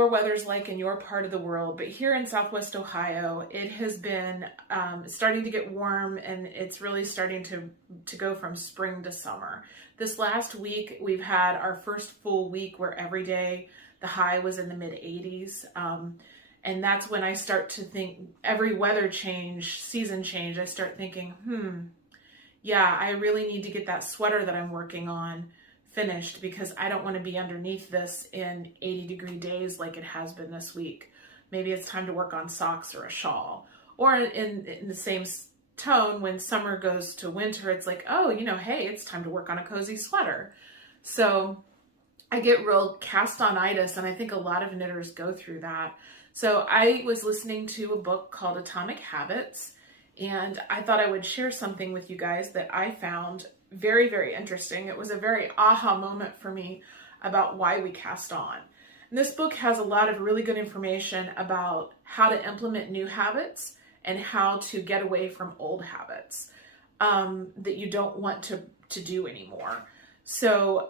your weather's like in your part of the world, but here in Southwest Ohio, it has been starting to get warm, and it's really starting to go from spring to summer. This last week, we've had our first full week where every day the high was in the mid 80s. And that's when I start to think, every weather change, season change, I start thinking, yeah, I really need to get that sweater that I'm working on finished, because I don't want to be underneath this in 80-degree days like it has been this week. Maybe it's time to work on socks or a shawl. Or in the same tone, when summer goes to winter, it's like, oh, hey, it's time to work on a cozy sweater. So I get real cast-on-itis, and I think a lot of knitters go through that. So I was listening to a book called Atomic Habits, and I thought I would share something with you guys that I found very, very interesting. It was a very aha moment for me about why we cast on. And this book has a lot of really good information about how to implement new habits and how to get away from old habits that you don't want to do anymore. So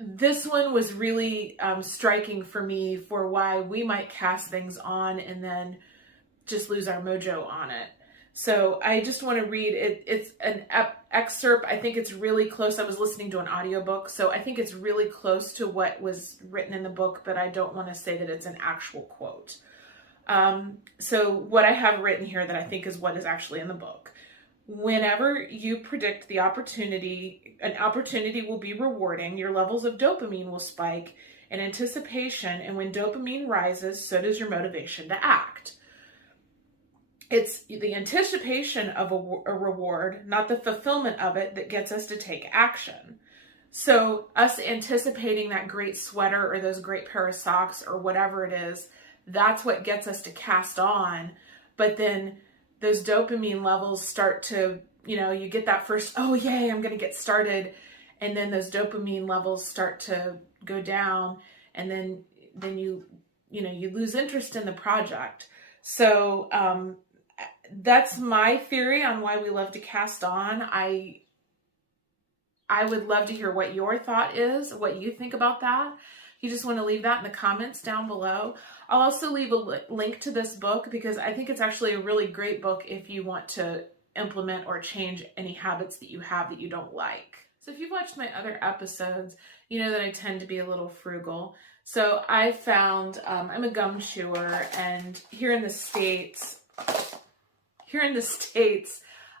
this one was really striking for me for why we might cast things on and then just lose our mojo on it. So I just want to read it. It's an excerpt. I think it's really close. I was listening to an audiobook, so I think it's really close to what was written in the book, but I don't want to say that it's an actual quote. So what I have written here that I think is what is actually in the book. Whenever you predict an opportunity will be rewarding, your levels of dopamine will spike in anticipation, and when dopamine rises, so does your motivation to act. It's the anticipation of a reward, not the fulfillment of it, that gets us to take action. So us anticipating that great sweater or those great pair of socks or whatever it is, that's what gets us to cast on. But then those dopamine levels start to, you get that first, oh yay, I'm going to get started. And then those dopamine levels start to go down, and then you lose interest in the project. So that's my theory on why we love to cast on. I would love to hear what your thought is, what you think about that. You just want to leave that in the comments down below. I'll also leave a link to this book, because I think it's actually a really great book if you want to implement or change any habits that you have that you don't like. So if you've watched my other episodes, you know that I tend to be a little frugal. So I found, I'm a gum chewer, and here in the States,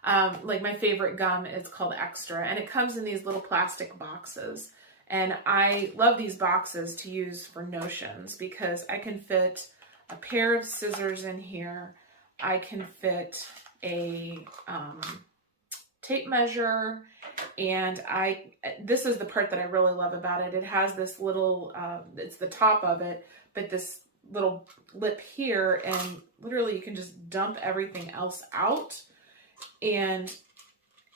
like my favorite gum is called Extra, and it comes in these little plastic boxes. And I love these boxes to use for notions, because I can fit a pair of scissors in here. I can fit a tape measure, and this is the part that I really love about it. It has this little, it's the top of it, but this little lip here, and literally you can just dump everything else out, and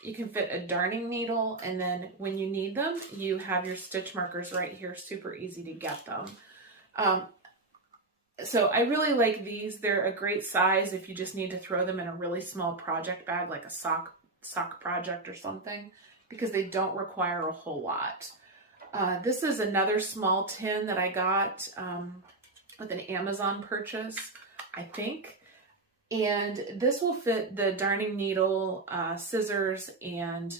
you can fit a darning needle, and then when you need them, you have your stitch markers right here. Super easy to get them. So I really like these. They're a great size if you just need to throw them in a really small project bag, like a sock project or something, because they don't require a whole lot. This is another small tin that I got with an Amazon purchase, I think. And this will fit the darning needle, scissors, and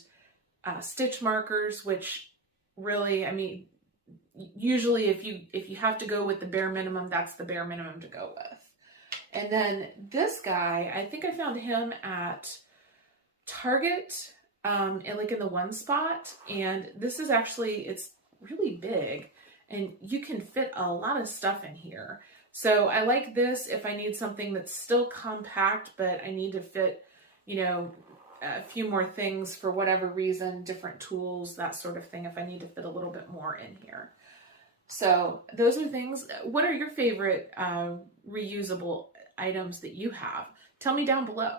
stitch markers, which really, I mean, usually if you have to go with the bare minimum, that's the bare minimum to go with. And then this guy, I think I found him at Target, and like in the One Spot. And this is actually, it's really big, and you can fit a lot of stuff in here. So I like this if I need something that's still compact, but I need to fit, a few more things for whatever reason, different tools, that sort of thing, if I need to fit a little bit more in here. So those are things. What are your favorite reusable items that you have? Tell me down below.